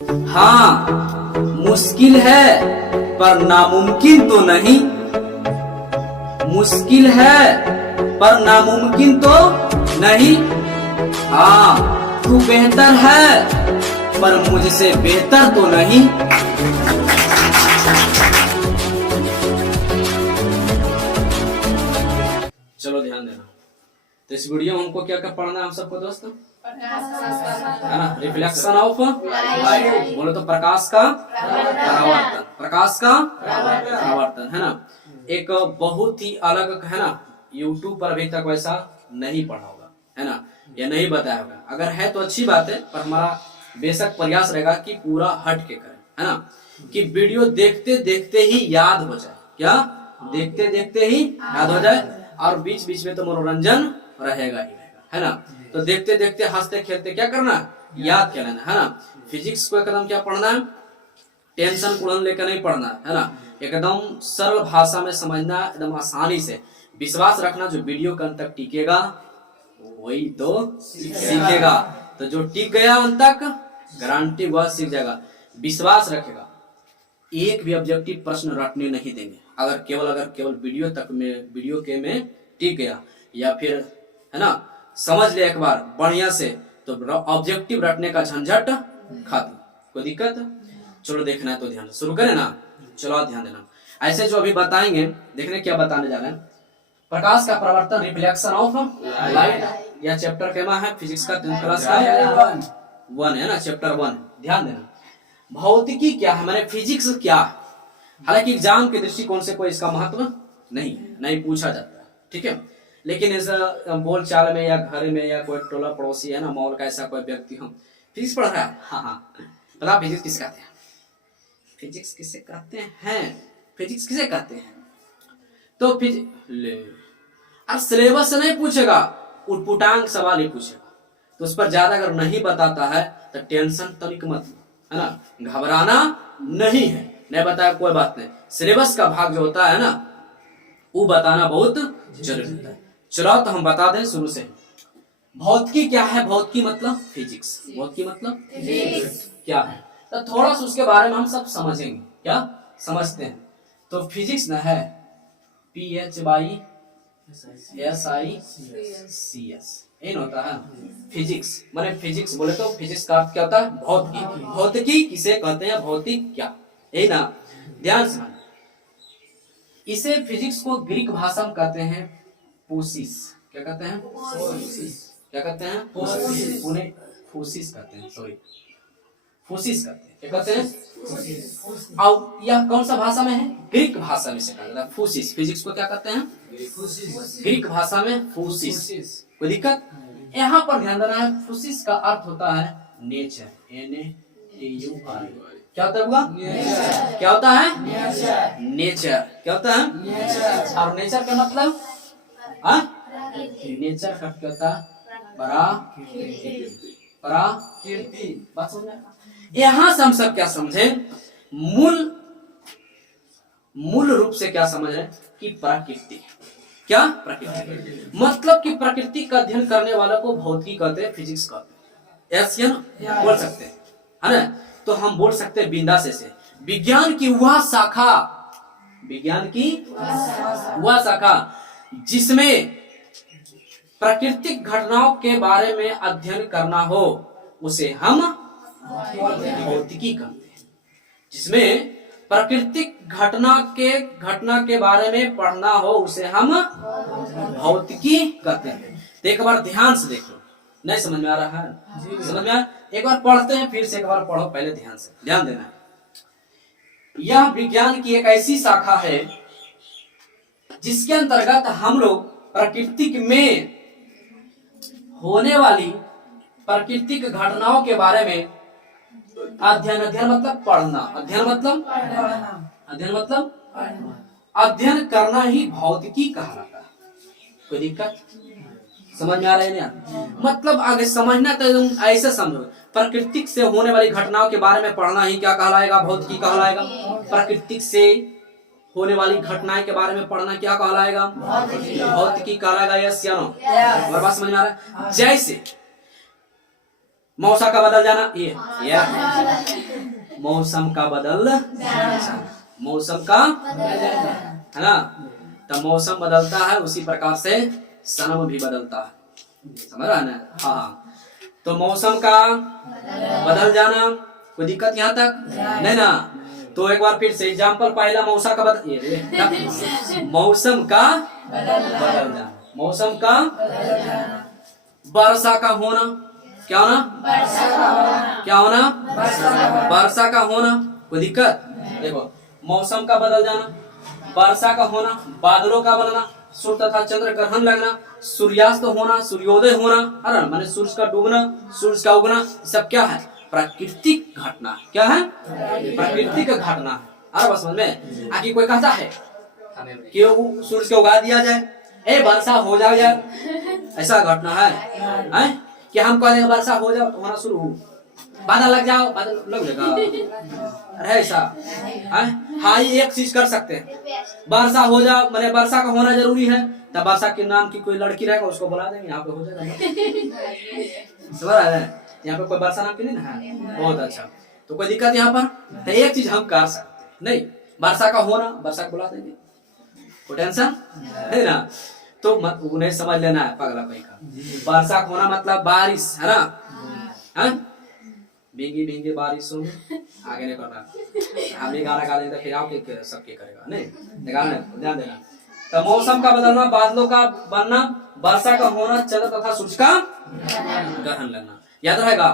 हाँ, मुश्किल है पर नामुमकिन तो नहीं। मुश्किल है पर नामुमकिन तो नहीं। हाँ, तू बेहतर है पर मुझसे बेहतर तो नहीं। चलो ध्यान देना। तो इस वीडियो में हमको क्या क्या पढ़ना है हम सबको दोस्तों, है ना? रिफ्लेक्शन ऑफ लाइट, बोले तो प्रकाश का परावर्तन। प्रकाश का परावर्तन, है ना? एक बहुत ही अलग, है ना, यूट्यूब पर अभी तक वैसा नहीं पढ़ा होगा, है ना, या नहीं बताया होगा। अगर है तो अच्छी बात है, पर हमारा बेशक प्रयास रहेगा कि पूरा हट के करें, है ना, कि वीडियो देखते देखते ही याद हो जाए। क्या? देखते देखते ही याद हो जाए, और बीच बीच में तो मनोरंजन रहेगा ही रहेगा, है ना? तो देखते देखते हंसते खेलते क्या करना, याद क्या लेना, है ना? फिजिक्स को एकदम क्या पढ़ना है, टेंशन कुड़न लेकर नहीं पढ़ना, है ना? एकदम सरल भाषा में समझना, एकदम आसानी से। विश्वास रखना, जो वीडियो के अंत तक टिकेगा वही तो सीखेगा। तो जो टिक गया अंत तक, गारंटी वह सीख जाएगा। विश्वास रखेगा, एक भी ऑब्जेक्टिव प्रश्न रटने नहीं देंगे। अगर केवल वीडियो के में टिक गया, या फिर, है ना, समझ ले एक बार बढ़िया से, तो ऑब्जेक्टिव रटने का झंझट खत्म। कोई दिक्कत? चलो देखना है तो ध्यान शुरू करें ना। चलो ध्यान देना। ऐसे जो अभी बताएंगे, देखने क्या बताने जा रहे हैं। प्रकाश का परावर्तन, रिफ्लेक्शन ऑफ लाइट, यह चैप्टर केमा है फिजिक्स का 10th क्लास का 1 है ना, चैप्टर 1। ध्यान देना। भौतिकी क्या है, मैंने फिजिक्स क्या है। हालांकि एग्जाम के दृष्टिकोण से कोई इसका महत्व नहीं पूछा जाता है, ठीक है। लेकिन इस बोल चाल में या घर में या कोई टोला पड़ोसी, है ना, मॉल का ऐसा कोई व्यक्ति हम फिजिक्स पढ़ रहा है, हाँ, पता फिजिक्स किसे कहते हैं? फिजिक्स किसे कहते हैं? फिजिक्स किसे कहते हैं? तो और सिलेबस से नहीं पूछेगा, उटपुटांग सवाल ही पूछेगा। तो उस पर ज्यादा अगर नहीं बताता है तो टेंशन तनिक मत, है ना, घबराना नहीं है। नहीं बताया कोई बात नहीं, सिलेबस का भाग जो होता है ना, वो बताना बहुत जरूरी होता है। चलो तो हम बता दें शुरू से। भौतिकी क्या है? भौतिकी मतलब फिजिक्स। भौतिकी मतलब फिजिक्स क्या है, तो थोड़ा सा उसके बारे में हम सब समझेंगे। क्या समझते हैं? तो फिजिक्स ना है PHYSICS, होता है फिजिक्स। माने फिजिक्स बोले तो फिजिक्स का अर्थ क्या होता है? भौतिकी। भौतिकी किसे कहते हैं? भौतिक क्या, यही ना, ध्यान से। इसे फिजिक्स को ग्रीक भाषा में कहते हैं पोसिस। क्या कहते हैं? क्या कहते हैं? उन्हें फोसिस कहते हैं, सॉरी, फोसिस कहते हैं। क्या कहते हैं? और यह कौन सा भाषा में है? ग्रीक भाषा में से कहा जाता है फोसिस। फिजिक्स को क्या कहते हैं? ग्रीक भाषा में फोसिस। कोई दिक्कत? यहाँ पर ध्यान देना है, फोसिस का अर्थ होता है नेचर, NATUR। क्या होता है? क्या होता है? नेचर। क्या होता है? और नेचर का मतलब, नेचर का क्या होता है? प्रकृति। बात समझ में? यहाँ से हम सब क्या समझे, मूल रूप से क्या समझ रहे कि प्रकृति क्या, प्रकृति मतलब कि प्रकृति का अध्ययन करने वाला को भौतिकी कहते हैं, फिजिक्स कहते हैं। ऐसे ना बोल सकते हैं, है ना? तो हम बोल सकते हैं बिंदास से, विज्ञान की वह शाखा, विज्ञान की वह शाखा जिसमें प्राकृतिक घटनाओं के बारे में अध्ययन करना हो, उसे हम भौतिकी कहते हैं। जिसमें प्राकृतिक घटना के बारे में पढ़ना हो, उसे हम भौतिकी कहते हैं। तो एक बार ध्यान से देख लो, नहीं समझ में आ रहा है? समझ में आ? एक बार पढ़ते हैं, फिर से एक बार पढ़ो, पहले ध्यान से ध्यान देना है। यह विज्ञान की एक ऐसी शाखा है जिसके अंतर्गत हम लोग प्राकृतिक में होने वाली प्राकृतिक घटनाओं के बारे में अध्ययन मतलब पढ़ना, अध्ययन करना ही भौतिकी कहलाता है। कोई दिक्कत? समझ में आ रहा है ना? मतलब आगे समझना तो ऐसे समझो, प्राकृतिक से होने वाली घटनाओं के बारे में पढ़ना ही क्या कहलाएगा? भौतिकी कहलाएगा। प्राकृतिक से होने वाली घटनाएं के बारे में पढ़ना क्या कहलाएगा? भौतिकी कहलाएगा। यस या नो? और बात समझ में आ रहा है? जैसे मौसम का बदल जाना, ये मौसम का बदल जाना, मौसम का है ना। तो मौसम बदलता है उसी प्रकार से सनम भी बदलता है, समझ रहा है ना। हाँ, तो मौसम का बदल जाना, कोई दिक्कत यहाँ तक नहीं ना। तो एक बार फिर से एग्जाम्पल, पहला मौसम का बदल, ये मौसम का बदल जाना, मौसम का वर्षा का होना, क्या होना, क्या होना, वर्षा का होना, कोई दिक्कत। देखो मौसम का बदल जाना, वर्षा का होना, बादलों का बनना, सूर्य तथा चंद्र ग्रहण लगना, सूर्यास्त होना, सूर्योदय होना, है ना, माने सूर्य का डूबना, सूर्य का उगना, सब क्या है, प्राकृतिक घटना। क्या है, प्राकृतिक घटना है। अरे बस समझ में। आखिर कोई कहता है कि सूर्य को उगा दिया जाए, ए वर्षा हो जाए यार, ऐसा घटना है कि हम कह देंगे वर्षा हो जाओ, होना शुरू हो, बादल लग जाओ, बादल लग जाएगा, अरे ऐसा है। हाँ, ये एक चीज कर सकते हैं, वर्षा हो जाओ, मैंने वर्षा का होना जरूरी है, तब वर्षा के नाम की कोई लड़की रहेगा उसको बुला देंगे, यहाँ पे हो जाएगा। समझ रहा है, यहाँ पे कोई वर्षा नाम की नहीं ना है, बहुत अच्छा। तो कोई दिक्कत यहाँ पर, तो एक चीज हम कर सकते नहीं, वर्षा का होना, वर्षा को बुला देंगे, कोई टेंशन नहीं ना। तो उन्हें समझ लेना है पगला भाई का, वर्षा का होना मतलब बारिश, है ना। भीगी भीगी बारिशों में आगे नहीं करना, हम ये गाना गा देंगे फिर आप सबके करेगा नहीं, ध्यान देना। तो मौसम का बदलना, बादलों का बनना, वर्षा का होना, चंद्र तथा सूर्य का ग्रहण लगना, याद रहेगा।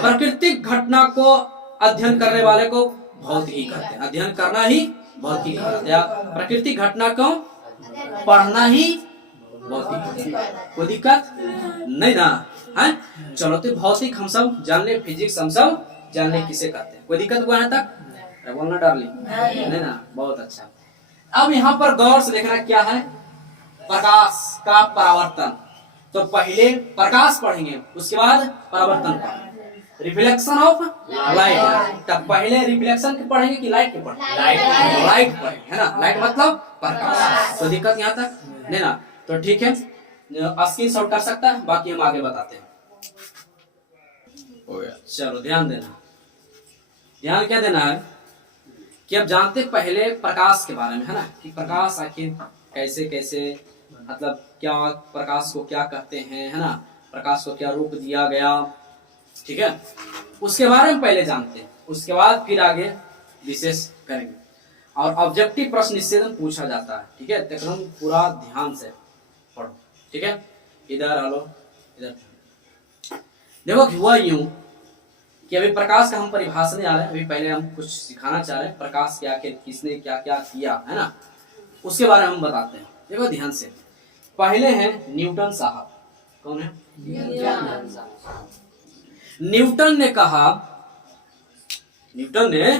प्राकृतिक घटना को अध्ययन करने वाले को भौतिकी कहते हैं, अध्ययन करना ही भौतिकी कहते हैं, प्राकृतिक घटना को पढ़ना ही भौतिकी, कोई दिक्कत नहीं ना है। चलो तो भौतिक हम सब जान ले, फिजिक्स हम सब जान ले किसे कहते हैं, कोई दिक्कत हुआ है तक बोलना डार्लिंग नहीं ना, बहुत अच्छा। अब यहाँ पर गौर से देखना क्या है, प्रकाश का परावर्तन। तो पहले प्रकाश पढ़ेंगे, उसके बाद परावर्तन पढ़ेंगे, रिफ्लेक्शन ऑफ लाइट। तब पहले रिफ्लेक्शन के पढ़ेंगे कि लाइट के पढ़ेंगे, लाइट पढ़ेंगे, है ना। लाइट मतलब प्रकाश, कोई दिक्कत यहाँ तक नहीं ना। तो ठीक है, स्क्रीन शॉट कर सकता है, बाकी हम आगे बताते हैं। चलो ध्यान देना, ध्यान क्या देना है कि अब जानते पहले प्रकाश के बारे में, है ना, कि प्रकाश आखिर कैसे कैसे, मतलब क्या प्रकाश को क्या कहते हैं, है ना, प्रकाश को क्या रूप दिया गया, ठीक है, उसके बारे में पहले जानते हैं, उसके बाद फिर आगे विशेष करेंगे। और ऑब्जेक्टिव प्रश्न इससे पूछा जाता है, ठीक है, तो एकदम पूरा ध्यान से पढ़ो, ठीक है। इधर आ लो, इधर देखो। हुआ यूं कि अभी प्रकाश का हम परिभाषा नहीं आ रहे हैं, अभी पहले हम कुछ सिखाना चाह रहे हैं, प्रकाश के आखिर किसने क्या क्या किया, है ना, उसके बारे में हम बताते हैं। देखो ध्यान से, पहले हैं न्यूटन साहब। कौन है? न्यूटन ने कहा, न्यूटन ने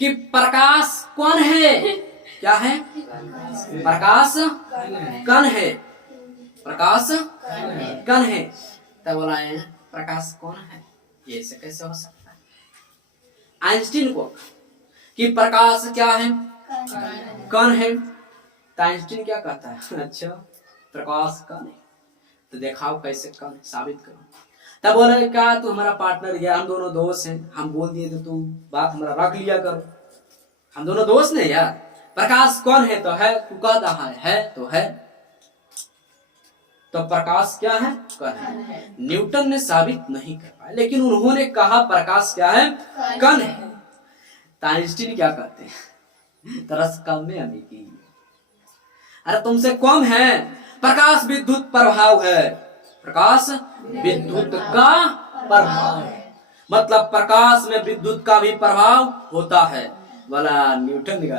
कि प्रकाश कौन है, क्या है, प्रकाश कण है, प्रकाश कण है। तब बोला है प्रकाश कौन है, ये से कैसे हो सकता है। आइंस्टीन को कि प्रकाश क्या है, कण है। तो आइंस्टीन क्या कहता है, अच्छा प्रकाश कण है, तो दिखाओ कैसे कण, साबित करो। तब बोला क्या तू हमारा पार्टनर यार, हम दोनों दोस्त हैं, हम बोल दिए तो तू बात हमारा रख लिया करो, हम दोनों दोस्त नहीं यार। प्रकाश कौन है तो है, तू कहता है तो है, तो प्रकाश क्या है, कण है। न्यूटन ने साबित नहीं कर पाया, लेकिन उन्होंने कहा प्रकाश क्या है, कण है। तो आइंस्टीन क्या कहते हैं, तरस कम में अभी की, अरे तुमसे कम है, प्रकाश विद्युत प्रभाव है, प्रकाश विद्युत का प्रभाव है, मतलब प्रकाश में विद्युत का भी प्रभाव होता है। बोला न्यूटन का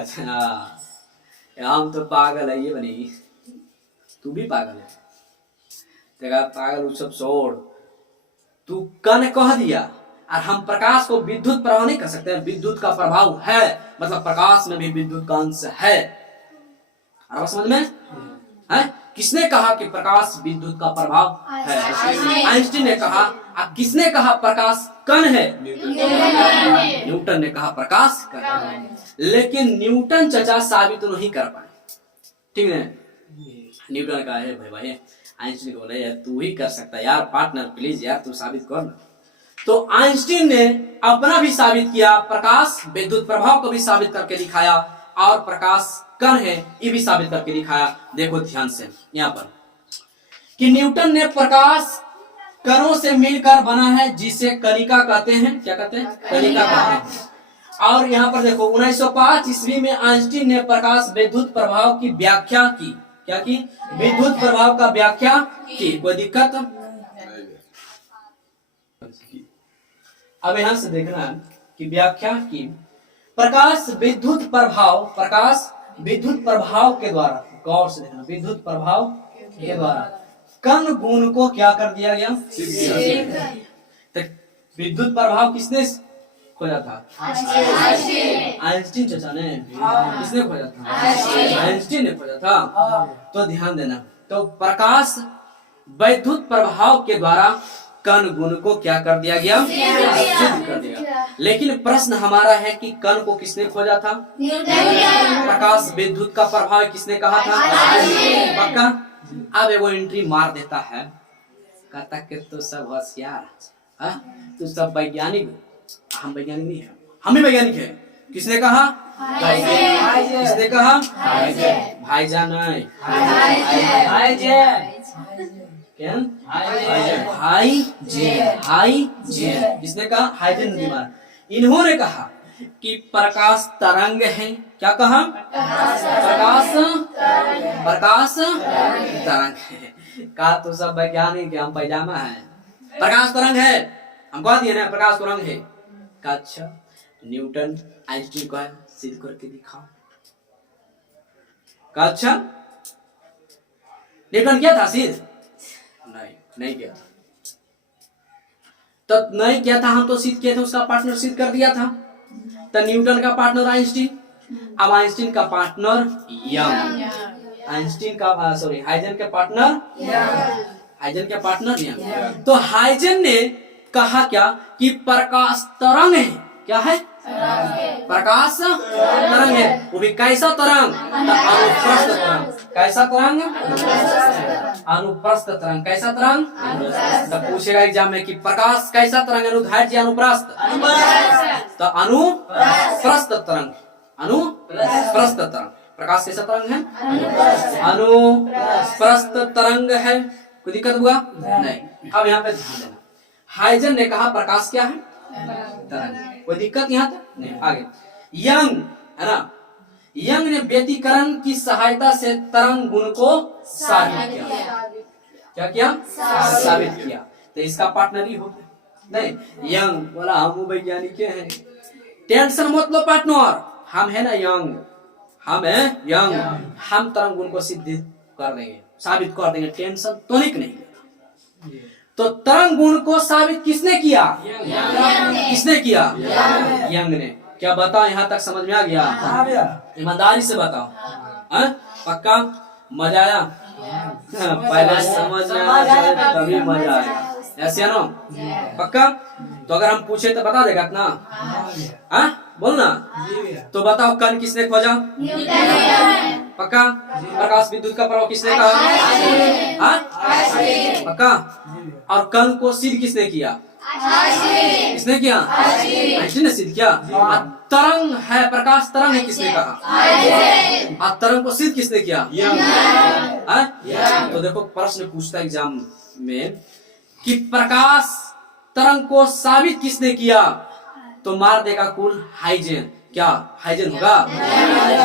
हम तो पागल है, ये बनी तू भी पागल है, तेरा पागल वो सब छोड़, तू कण कह दिया और हम प्रकाश को विद्युत प्रभाव नहीं कर सकते, विद्युत का प्रभाव है, मतलब प्रकाश में भी विद्युत का अंश है। समझ में है? किसने कहा कि प्रकाश विद्युत का प्रभाव है, आइंस्टीन ने कहा। अब किसने कहा प्रकाश कण है, न्यूटन ने कहा प्रकाश कण है। लेकिन न्यूटन चचा साबित तो नहीं कर पाए, ठीक है। न्यूटन कहा है भाई आइंस्टीन को बोले यार तू ही कर सकता है यार, पार्टनर प्लीज यार तू साबित कर ना। तो आइंस्टीन ने अपना भी साबित किया, प्रकाश विद्युत प्रभाव को भी साबित करके दिखाया, और प्रकाश कण है ये भी साबित करके दिखाया। देखो ध्यान से यहाँ पर कि न्यूटन ने प्रकाश कणों से मिलकर बना है, जिसे कणिका कहते हैं। क्या कहते हैं? कणिका कहते हैं। और यहाँ पर देखो 1905 ईस्वी में आइंस्टीन ने प्रकाश विद्युत प्रभाव की व्याख्या की। क्या की? विद्युत प्रभाव का व्याख्या की। कोई दिक्कत? अब यहां से देखना है कि व्याख्या की। प्रकाश विद्युत प्रभाव के द्वारा, गौर से देखना, विद्युत प्रभाव के द्वारा कण गुण को क्या कर दिया गया? तो विद्युत प्रभाव किसने खोजा था? आइंस्टीन चाचा ने। किसने खोजा था? आइंस्टीन ने खोजा था। तो ध्यान देना, तो प्रकाश विद्युत प्रभाव के द्वारा कण गुण को क्या कर दिया गया? सिद्ध कर दिया। लेकिन प्रश्न हमारा है कि कण को किसने खोजा था? प्रकाश विद्युत का प्रभाव किसने कहा था? पक्का? अब वो एंट्री मार देता है, कहता कि तू सब होशियार, तू सब वैज्ञानिक। हम वैज्ञानिक नहीं है, हम ही वैज्ञानिक है। किसने कहा? किसने कहा? भाईजान नहीं, हाइजेन। किसने कहा? हाइजेन दीवार। इन्होंने कहा कि प्रकाश तरंग है। क्या कहा? प्रकाश तरंग है। कहा तो सब वैज्ञानिक, हम पैजामा है। प्रकाश तरंग है, हम कह दिए ना प्रकाश तरंग है। कहा अच्छा, न्यूटन आइंस्टीन को सिद्ध करके दिखाओ। कहा अच्छा, न्यूटन क्या था सिद्ध? नहीं किया था। तो नहीं किया था, हम तो सिद्ध किए थे, उसका पार्टनर सिद्ध कर दिया था। तो न्यूटन का पार्टनर आइंस्टीन, अब आइंस्टीन का पार्टनर यंग, हाइजेन के पार्टनर यंग। तो हाइजेन ने कहा क्या कि प्रकाश तरंग है। क्या है? प्रकाश तरंग है। वो भी कैसा तरंग? अनुप्रस्थ तरंग। कैसा तरंग? अनुप्रस्थ तरंग। कैसा तरंग? तो पूछेगा एग्जाम में कि प्रकाश कैसा तरंग? अनुदैर्घ्य या अनुप्रस्थ? तो अनुप्रस्थ तरंग। अनुप्रस्थ तरंग। प्रकाश कैसा तरंग है? अनुप्रस्थ तरंग है। कोई दिक्कत हुआ? नहीं। अब यहाँ पे ध्यान देना, हाइजेन ने कहा प्रकाश क्या है? तरंग। कोई दिक्कत यहाँ तक नहीं। आगे यंग है ना, यंग ने व्यतिकरण की सहायता से तरंग गुण को साबित किया। क्या किया? साबित किया। तो इसका पार्टनर ही हो गया। नहीं, यंग बोला हम वैज्ञानिक हैं। टेंशन मत लो पार्टनर, हम है ना यंग, हम है यंग, हम तरंग गुण को सिद्ध कर देंगे, साबित कर देंगे। टेंशन तो नहीं। तो तरंग गुण को साबित किसने किया? किसने किया? यंग ने। क्या बताओ, यहाँ तक समझ में आ गया? ईमानदारी से बताओ, पक्का? मजा आया? पहले समझ में आया तभी मजा आया, ऐसे है ना? पक्का? तो अगर हम पूछे तो बता देगा ना? बोलना। तो बताओ कण किसने खोजा? पक्का? प्रकाश विद्युत का प्रभाव किसने कहा? पक्का? और कण को सिद्ध किसने किया? किसने किया? आइंस्टीन ने सिद्ध किया। तरंग है, प्रकाश तरंग है, किसने कहा? तरंग को सिद्ध किसने किया? तो देखो प्रश्न पूछता एग्जाम में कि प्रकाश तरंग को साबित किसने किया? तो मार देगा कुल हाइजेन। क्या हाइजेन होगा?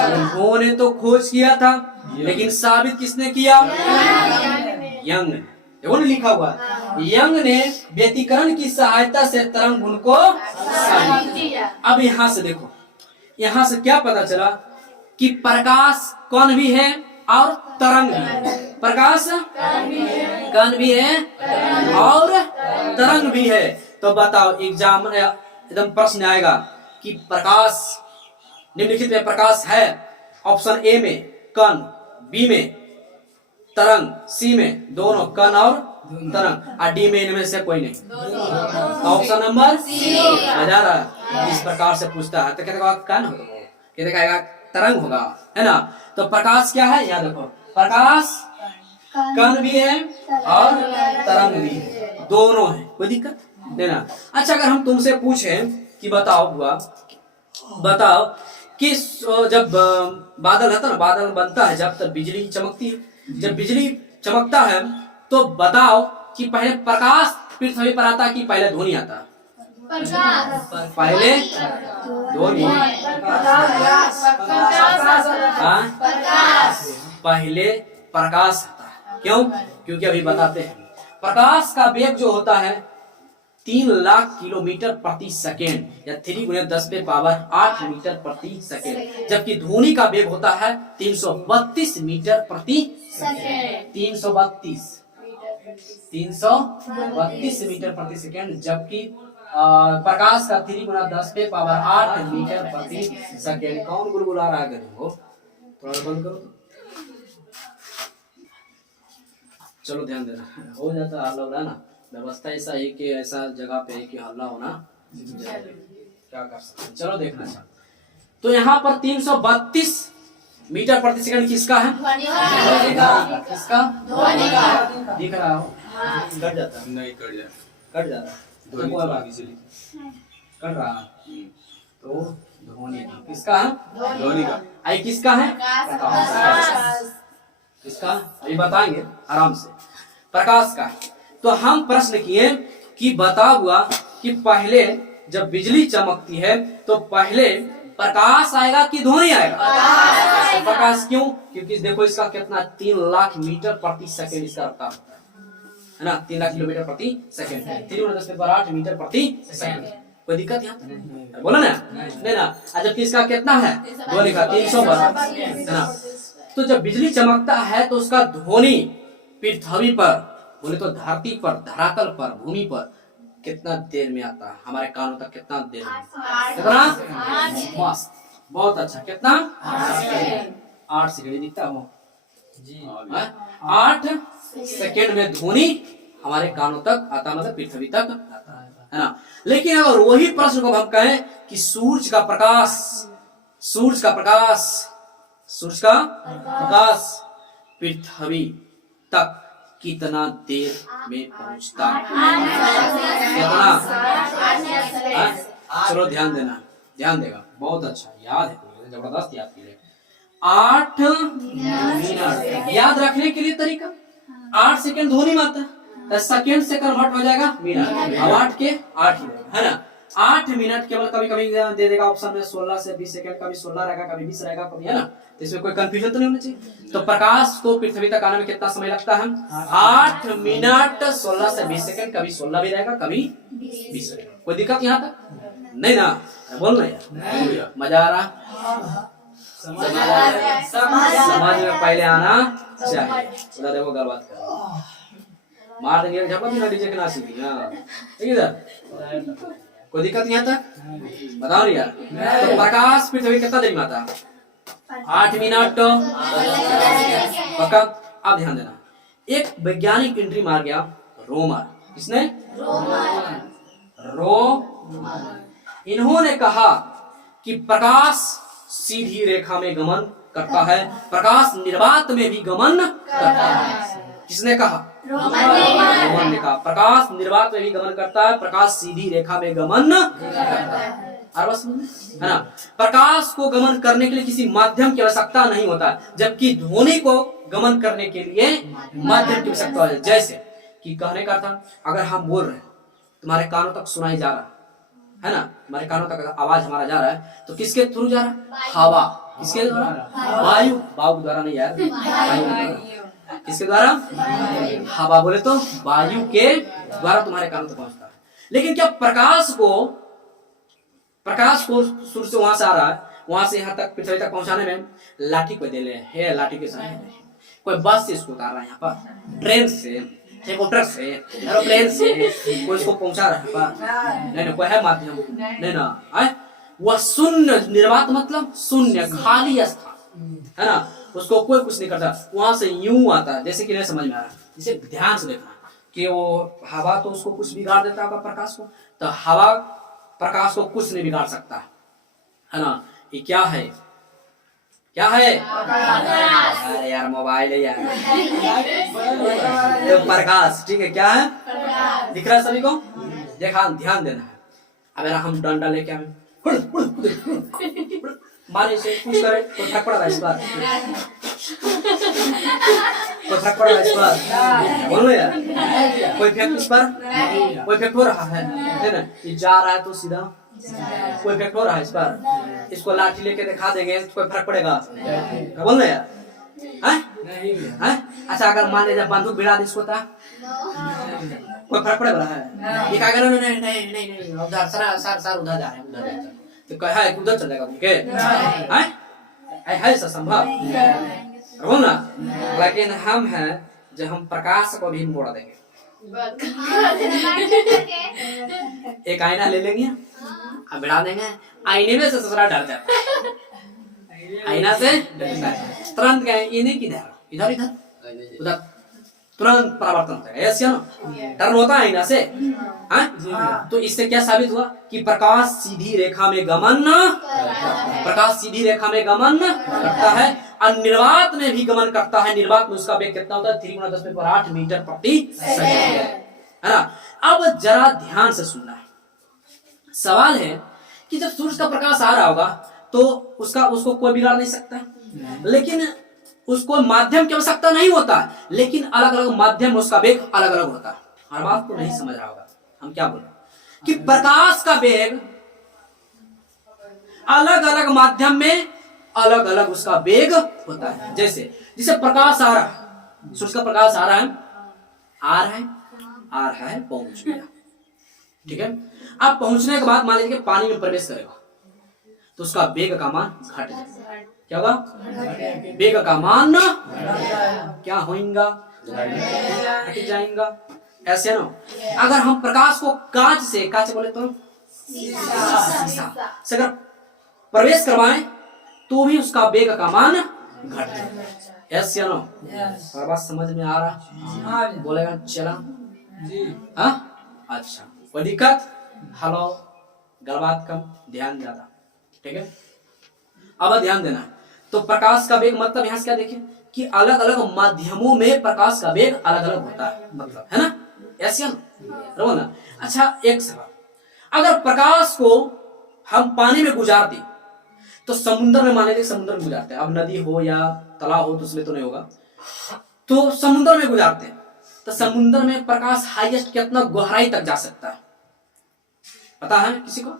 उन्होंने तो खोज किया था, लेकिन साबित किसने किया? यंग ने। देखो ना लिखा हुआ, यंग ने व्यतिकरण की सहायता से तरंग गुण को साबित किया। अब यहाँ से देखो, यहाँ से क्या पता चला कि प्रकाश कण भी है और तरंग भी है। प्रकाश कण भी है और तरंग भी है। तो बताओ एग्जाम में एकदम प्रश्न आएगा कि प्रकाश निम्नलिखित में प्रकाश है, ऑप्शन ए में कण, बी में तरंग, सी में दोनों कण और तरंग, और डी में इनमें से कोई नहीं। तो ऑप्शन नंबर सी मजा रहा है। इस प्रकार से पूछता है तो कहते कण होगा, कहते कहेगा तरंग होगा, है ना? तो प्रकाश क्या है? यहाँ देखो, प्रकाश कण भी है और तरंग भी है, दोनों है। कोई दिक्कत? देना। अच्छा, अगर हम तुमसे पूछें कि बताओ बुआ, बताओ कि जब बादल रहता है ना, बादल बनता है जब, तब बिजली चमकती है। जब बिजली चमकता है तो बताओ कि पहले प्रकाश पृथ्वी पर आता है कि पहले ध्वनि आता है? पहले ध्वनि, पहले प्रकाश आता है। क्यों? क्योंकि अभी बताते हैं, प्रकाश का वेग जो होता है 3 लाख किलोमीटर प्रति सेकेंड या 3 × 10⁸ मीटर प्रति सेकेंड, जबकि ध्वनि का वेग होता है 332 मीटर प्रति सेकेंड। 332 मीटर प्रति सेकेंड, जबकि प्रकाश का 3 × 10⁸ मीटर प्रति सेकेंड। कौन गुलगुला रहा है? थोड़ा बंद करो। चलो ध्यान देना, हो जाता है हल्ला ना, व्यवस्था ऐसा है कि ऐसा जगह पे है कि हल्ला होना, क्या कर सकते हैं। चलो देखना चाहिए। तो यहाँ पर 332 मीटर प्रति सेकंड किसका है? किसका? दिख रहा हो? कट जाता है? नहीं, कट जाता है। कट रहा है तो ध्वनि किसका है? ध्वनि का। आई किसका है? किसका? अभी बताएंगे आराम से। प्रकाश का। तो हम प्रश्न किए कि बता हुआ कि पहले जब बिजली चमकती है तो पहले प्रकाश आएगा कि ध्वनि आएगा? प्रकाश। क्यों? क्योंकि देखो इसका कितना 3 लाख मीटर प्रति सेकेंड इसका रफ्तार है ना, 3 लाख किलोमीटर प्रति सेकेंड, 3 × 10⁸ मीटर प्रति सेकेंड। कोई दिक्कत यहाँ बोला ना? नहीं ना। जबकि इसका कितना है? ध्वनि का 332 है ना। तो जब बिजली चमकता है तो उसका ध्वनि पृथ्वी पर, बोले तो धरती पर, धरातल पर, भूमि पर कितना देर में आता है? हमारे कानों तक कितना देर में? कितना? मस्त, बहुत अच्छा। कितना? 8 सेकंड दिखता हो जी। 8 सेकंड में ध्वनि हमारे कानों तक आता, मतलब पृथ्वी तक आता है ना। लेकिन अगर वही प्रश्न को हम कहें कि सूरज का प्रकाश पृथ्वी तक कितना देर में पहुंचता? कितना? चलो ध्यान देगा, बहुत अच्छा याद है, जबरदस्त याद कीजिए। 8 मिनट याद रखने के लिए तरीका, 8 सेकंड ध्वनि में आता है, सेकंड से कन्वर्ट हो जाएगा मिनट, अब 8 के 8 ही है ना। 8 मिनट केवल कभी कभी दे देगा ऑप्शन में 16 से 20 सेकंड, कभी 16 रहेगा, कभी 20 रहेगा, कभी, है ना। तो इसमें कोई कंफ्यूजन तो नहीं होना चाहिए। तो प्रकाश को पृथ्वी तक आने में कितना समय लगता है? 8 मिनट 16 से 20 सेकंड, कभी 16 भी रहेगा, कभी 20 रहेगा। कोई दिक्कत यहाँ तक नहीं ना? बोल रहे यार, मजा आ रहा? समझ में पहले आना चाहिए। देखो गलबात कर मार देंगे झपट ना, डीजे के ना सीखी। ठीक है सर, कोई दिक्कत नहीं आता? बताओ यार। तो प्रकाश पृथ्वी कितना देर में आता? 8 मिनट पक्का। अब ध्यान देना, एक वैज्ञानिक एंट्री मार गया, रोमर। किसने? रोमर। इन्होंने कहा कि प्रकाश सीधी रेखा में गमन करता है, प्रकाश निर्वात में भी गमन करता है। किसने कहा? रोमन ने कहा प्रकाश निर्वात में भी गमन करता है, प्रकाश सीधी रेखा में गमन करता है। है ना। प्रकाश को गमन करने के लिए किसी माध्यम की आवश्यकता नहीं होता, जबकि ध्वनि को गमन करने के लिए माध्यम की आवश्यकता है। जैसे कि कहने का था, अगर हम बोल रहे हैं तुम्हारे कानों तक सुनाई जा रहा है ना, हमारे कानों तक आवाज हमारा जा रहा है, तो किसके थ्रू जा रहा है? हवा। किसके द्वारा? वायु। वायु के द्वारा नहीं यार, किसके द्वारा? हवा। बोले तो वायु के द्वारा तुम्हारे कानों तक पहुंचता है। लेकिन क्या प्रकाश को सूर्य से वहां से आ रहा है, वहां से यहाँ तक पृथ्वी तक पहुंचाने में लाठी को दे ले है, लाठी के साथ कोई बस से इसको उतार रहा है, यहाँ पर ट्रेन से, हेलीकॉप्टर से, एरोप्लेन से कोई इसको पहुंचा रहा है। नहीं, कोई है माध्यम नहीं ना। वह शून्य निर्वात मतलब शून्य, खाली स्थान है ना, उसको कोई कुछ नहीं करता, वहां से यूं आता है। जैसे कि नहीं समझ में आ रहा, इसे ध्यान से देखना कि वो हवा तो उसको कुछ बिगाड़ देता होगा प्रकाश को, तो हवा प्रकाश को कुछ नहीं बिगाड़ सकता है ना। ये क्या है? क्या है? अरे यार मोबाइल है यार। तो प्रकाश, ठीक है, क्या है? दिख रहा है सभी को? देखा, ध्यान देना है। अब यार हम डंडा लेके आए, मारे से कुछ करे तो फर्क पड़ रहा है इस बार, कोई फर्क पड़ रहा है इस बार, बोलो यार, कोई इफेक्ट इस पर, कोई इफेक्ट हो रहा है ना? ये जा रहा है तो सीधा कोई इफेक्ट हो रहा है इस पर। इसको लाठी लेके दिखा देंगे तो कोई फर्क पड़ेगा? बोल ना यार, हैं? अच्छा अगर मान लीजिए बंदूक भिड़ा दे इसको, कोई फर्क पड़े वाला है? ये क्या करो? नहीं नहीं नहीं नहीं, उधर सर उधर जा रहे हैं, उधर जाएगा तो कहा है उधर चलेगा उनके, हैं? है सब संभव, बोल ना। लेकिन हम हैं जो हम प्रकाश को भी मोड़ देंगे। एक आईना ले लेंगे, अब बिठा देंगे, आईने में से ससुरा डर जाता है, आईना से तुरंत गए, ये नहीं किधर इधर इधर उधर, तुरंत परिवर्तन होता है, ऐसे ना टर्न होता है आईना से। तो इससे क्या साबित हुआ कि प्रकाश सीधी रेखा में गमन, प्रकाश सीधी रेखा में गमन करता है और निर्वात में भी गमन करता है। निर्वात में उसका वेग कितना होता है? 3 × 10⁸ मीटर प्रति सेकंड, है ना? अब जरा ध्यान से सुनना है। सवाल है कि जब सूर्य का प्रकाश आ रहा होगा तो उसको कोई बिगाड़ नहीं सकता, लेकिन उसको माध्यम की आवश्यकता नहीं होता, लेकिन अलग अलग माध्यम उसका वेग अलग अलग होता है। हर बात को नहीं समझ रहा होगा, हम क्या बोल रहे हैं कि प्रकाश का वेग अलग अलग माध्यम में अलग अलग उसका वेग होता है। जैसे प्रकाश आ रहा है, सूर्य का प्रकाश आ रहा है, पहुंच गया, ठीक है। अब पहुंचने के बाद मान लीजिए पानी में प्रवेश करेगा तो उसका वेग का मान घट जाएगा। क्या होगा? वेग का मान क्या होगा? घट जाएगा, ऐसे ना। अगर हम प्रकाश को कांच बोले तो शीशा से अगर प्रवेश करवाएं तो भी उसका वेग का मान घट जाएगा, ऐसे ना। हर बात समझ में आ रहा? बोलेगा चला जी, हाँ अच्छा, कोई दिक्कत? हेलो, गलबात कम, ध्यान ज्यादा, ठीक है। अब ध्यान देना है। तो प्रकाश का वेग मतलब यहाँ से क्या देखें कि अलग अलग माध्यमों में प्रकाश का वेग अलग अलग होता है, मतलब, है ना? ऐसे ना। अच्छा एक सवाल, अगर प्रकाश को हम पानी में गुजारते तो समुद्र में, मान लीजिए समुद्र में गुजारते हैं, अब नदी हो या तालाब हो तो उसमें तो नहीं होगा, तो समुद्र में गुजारते हैं तो समुद्र में प्रकाश हाईएस्ट कितना गहराई तक जा सकता है? पता है किसी को?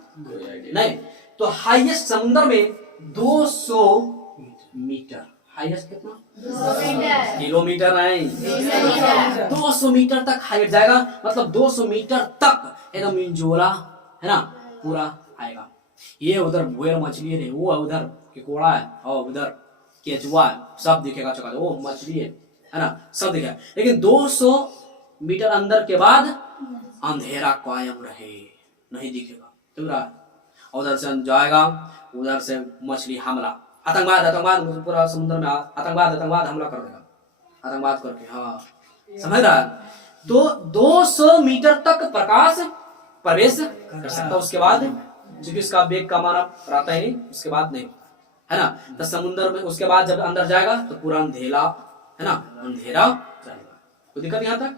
नहीं। तो हाईएस्ट समुद्र में 200 मीटर, हाईएस्ट कितना? किलोमीटर नहीं, 200 मीटर तक हाइट जाएगा, मतलब 200 मीटर तक एकदम इंजोला, है ना, पूरा आएगा। ये उधर बुएल मछली है, वो उधर केकोड़ा है और उधर केचुआ है, सब दिखेगा चका, वो मछली है ना, सब दिखेगा। लेकिन 200 मीटर अंदर के बाद अंधेरा कायम रहे, नहीं दिखेगा, पूरा। उधर से जाएगा, उधर से मछली हमला, आतंकवाद पूरा समुद्र में आतंकवाद हमला कर देगा, आतंकवाद करके, हाँ समझ रहा है। तो 200 मीटर तक प्रकाश प्रवेश कर सकता, उसके बाद क्योंकि उसका वेग का मान रहता ही नहीं, उसके बाद नहीं, है ना। तो समुद्र में उसके बाद जब अंदर जाएगा तो पूरा अंधेरा, है ना, अंधेरा रहेगा। कोई दिक्कत यहाँ तक?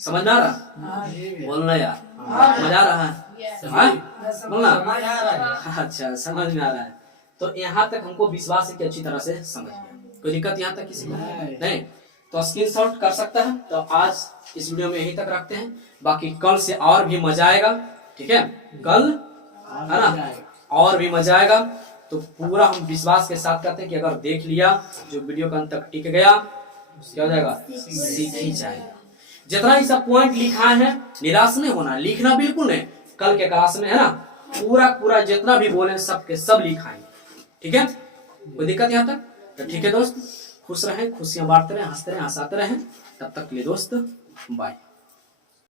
समझ में आ रहा? बोलना यार, समझ आ रहा है? बोलना, अच्छा समझ में आ रहा है। तो यहाँ तक हमको विश्वास है कि अच्छी तरह से समझ गया। कोई दिक्कत यहाँ तक किसी को? नहीं। तो स्क्रीनशॉट कर सकता है। तो आज इस वीडियो में यहीं तक रखते हैं, बाकी कल से और भी मजा आएगा, ठीक है। कल, है ना, और भी मजा आएगा। तो पूरा हम विश्वास के साथ कहते हैं कि अगर देख लिया, जो वीडियो का अंत तक टिक गया, क्या हो जाएगा? सीख ही जाएगा। जितना ही सब पॉइंट लिखा है, निराश नहीं होना, लिखना बिल्कुल नहीं। कल के क्लास में, है ना, पूरा जितना भी बोले सबके सब लिखाएंगे, ठीक है। कोई दिक्कत यहाँ तक? तो ठीक है दोस्त, खुश रहें, खुशियां बांटते रहें, हंसते रहें, हंसाते रहें। तब तक के लिए दोस्त, बाय।